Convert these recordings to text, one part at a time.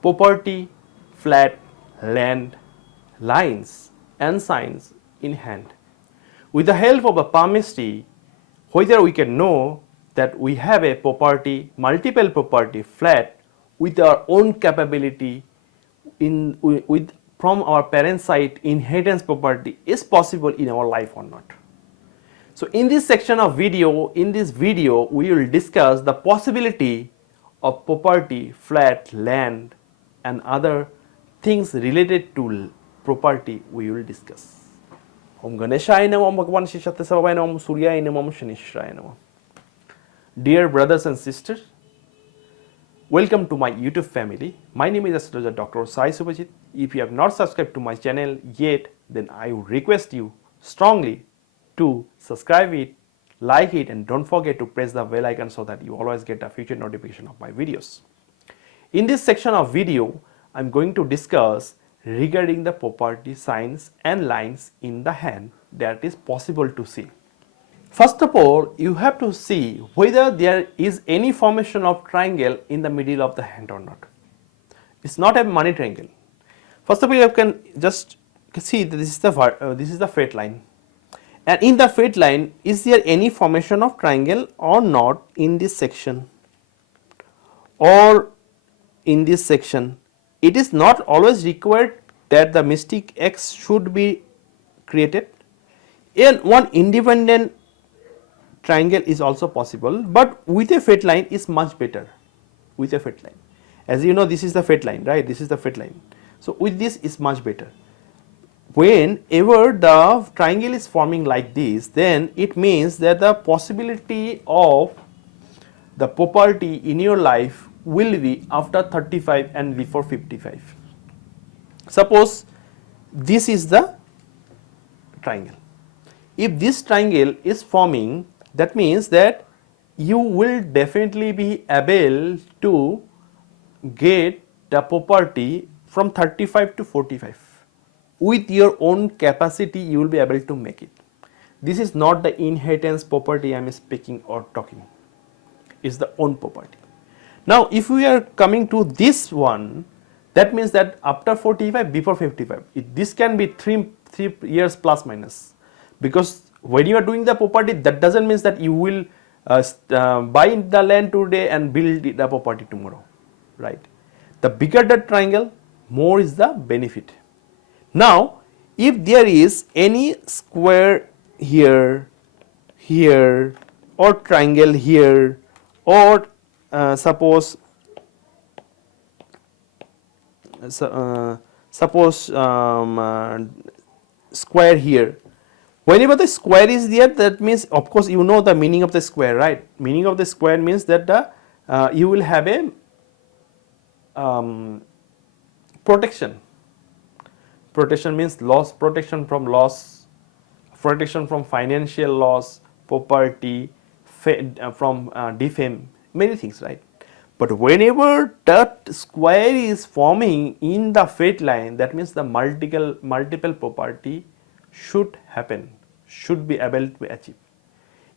property, flat, land, lines and signs in hand. With the help of a palmistry, whether we can know that we have a property, multiple property, flat with our own capability with from our parent side inheritance property is possible in our life or not. So in this section of video, we will discuss the possibility of property, flat, land and other things related to property we will discuss. Om Ganeshaya Namah, Om Bhagwan Shishatasavaya Namah, Om Suryaya Namah, Om Shanishwaraya Namah. Dear brothers and sisters, welcome to my YouTube family. My name is Astrologer Dr. Suvajit. If you have not subscribed to my channel yet, then I would request you strongly to subscribe it, like it and don't forget to press the bell icon so that you always get a future notification of my videos. In this section of video, I am going to discuss regarding the property signs and lines in the hand that is possible to see. First of all, you have to see whether there is any formation of triangle in the middle of the hand or not. It's not a money triangle. First of all, you can just see that this is the freight line. And in the freight line, is there any formation of triangle or not in this section or in this section? It is not always required that the mystic X should be created. And one independent triangle is also possible, but with a freight line is much better. With a freight line, as you know, this is the freight line, right? This is the freight line. So with this is much better. Whenever the triangle is forming like this, then it means that the possibility of the property in your life will be after 35 and before 55. Suppose this is the triangle. If this triangle is forming, that means that you will definitely be able to get the property from 35 to 45. With your own capacity, you will be able to make it. This is not the inheritance property I am speaking or talking. It's the own property. Now, if we are coming to this one, that means that after 45, before 55, this can be 3 years plus minus. Because when you are doing the property, that doesn't mean that you will buy the land today and build the property tomorrow, right? The bigger the triangle, more is the benefit. Now, if there is any square here, here, or triangle here, or suppose square here. Whenever the square is there, that means, of course, you know the meaning of the square, right? Meaning of the square means that the you will have a protection. Protection means loss, protection from loss, protection from financial loss, property, from defame, many things, right? But whenever that square is forming in the freight line, that means the multiple property should happen, should be able to achieve.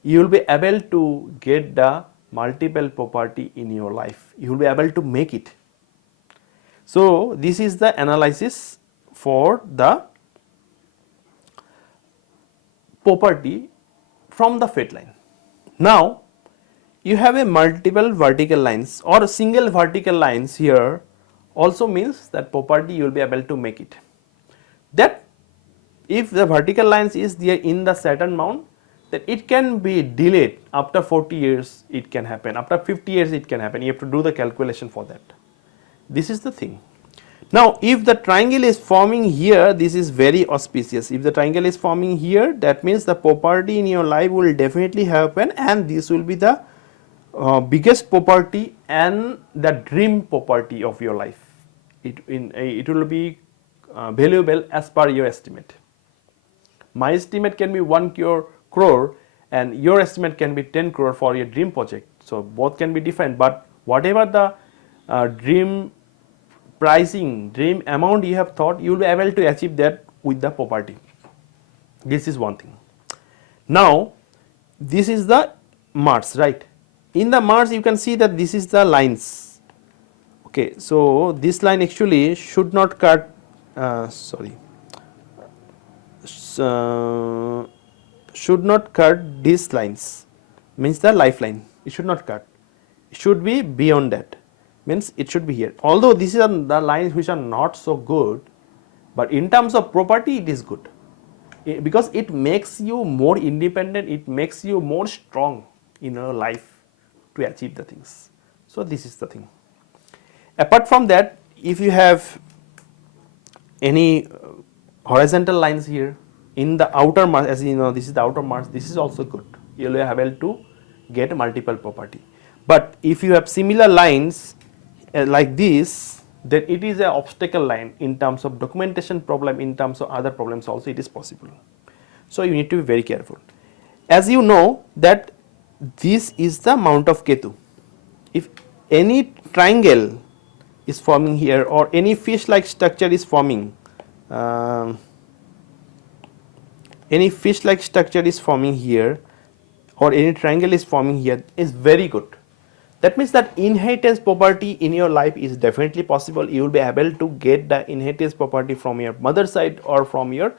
You will be able to get the multiple property in your life. You will be able to make it. So this is the analysis for the property from the freight line. Now, you have a multiple vertical lines or a single vertical lines here also means that property you will be able to make it. That if the vertical lines is there in the Saturn mount, then it can be delayed after 40 years it can happen, after 50 years it can happen. You have to do the calculation for that. This is the thing. Now, if the triangle is forming here, this is very auspicious. If the triangle is forming here, that means the property in your life will definitely happen and this will be the biggest property and the dream property of your life. It will be valuable as per your estimate. My estimate can be 1 crore and your estimate can be 10 crore for your dream project. So both can be different, but whatever the dream pricing, dream amount you have thought, you will be able to achieve that with the property. This is one thing. Now, this is the Mars, right? In the Mars, you can see that this is the lines. Okay, so this line actually should not cut, should not cut these lines, means the lifeline, it should not cut, it should be beyond that, means it should be here. Although these are the lines which are not so good, but in terms of property it is good, because it makes you more independent, it makes you more strong in your life to achieve the things. So this is the thing. Apart from that, if you have any horizontal lines here in the outer Mars, as you know, this is the outer Mars, this is also good, you will be able to get multiple property. But if you have similar lines like this, then it is an obstacle line in terms of documentation problem, in terms of other problems also it is possible. So you need to be very careful. As you know that this is the mount of Ketu. If any triangle is forming here or any fish like structure is forming, here or any triangle is forming here, is very good. That means that inheritance property in your life is definitely possible. You will be able to get the inheritance property from your mother side or from your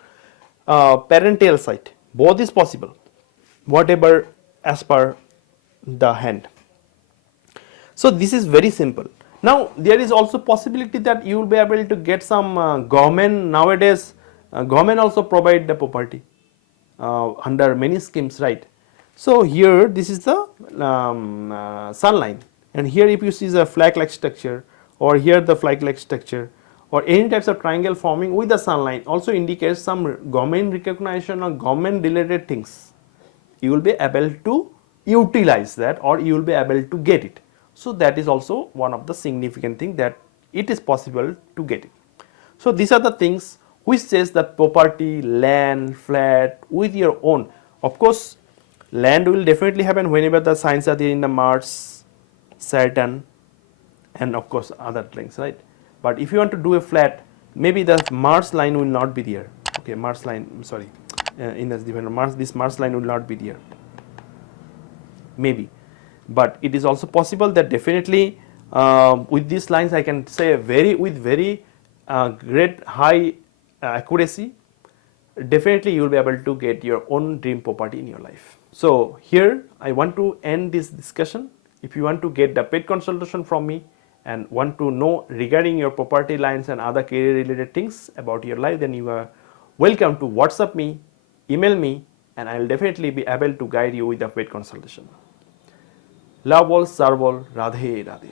parental side. Both is possible, whatever as per the hand. So this is very simple. Now there is also possibility that you will be able to get some government nowadays. Government also provide the property under many schemes, right? So here this is the sun line, and here if you see the flag like structure, or here the flag like structure, or any types of triangle forming with the sun line also indicates some government recognition or government related things. You will be able to utilize that, or you will be able to get it. So that is also one of the significant thing, that it is possible to get it. So these are the things which says that property, land, flat with your own. Of course, land will definitely happen whenever the signs are there in the Mars, Saturn, and of course other things, right? But if you want to do a flat, maybe the Mars line will not be there. Okay, Mars line, sorry, in the different Mars, this Mars line will not be there. Maybe, but it is also possible that definitely with these lines I can say with very great high accuracy, definitely you will be able to get your own dream property in your life. So here I want to end this discussion. If you want to get the paid consultation from me and want to know regarding your property lines and other career related things about your life, then you are welcome to WhatsApp me, email me, and I will definitely be able to guide you with the paid consultation. Love all, serve all, Radhe Radhe.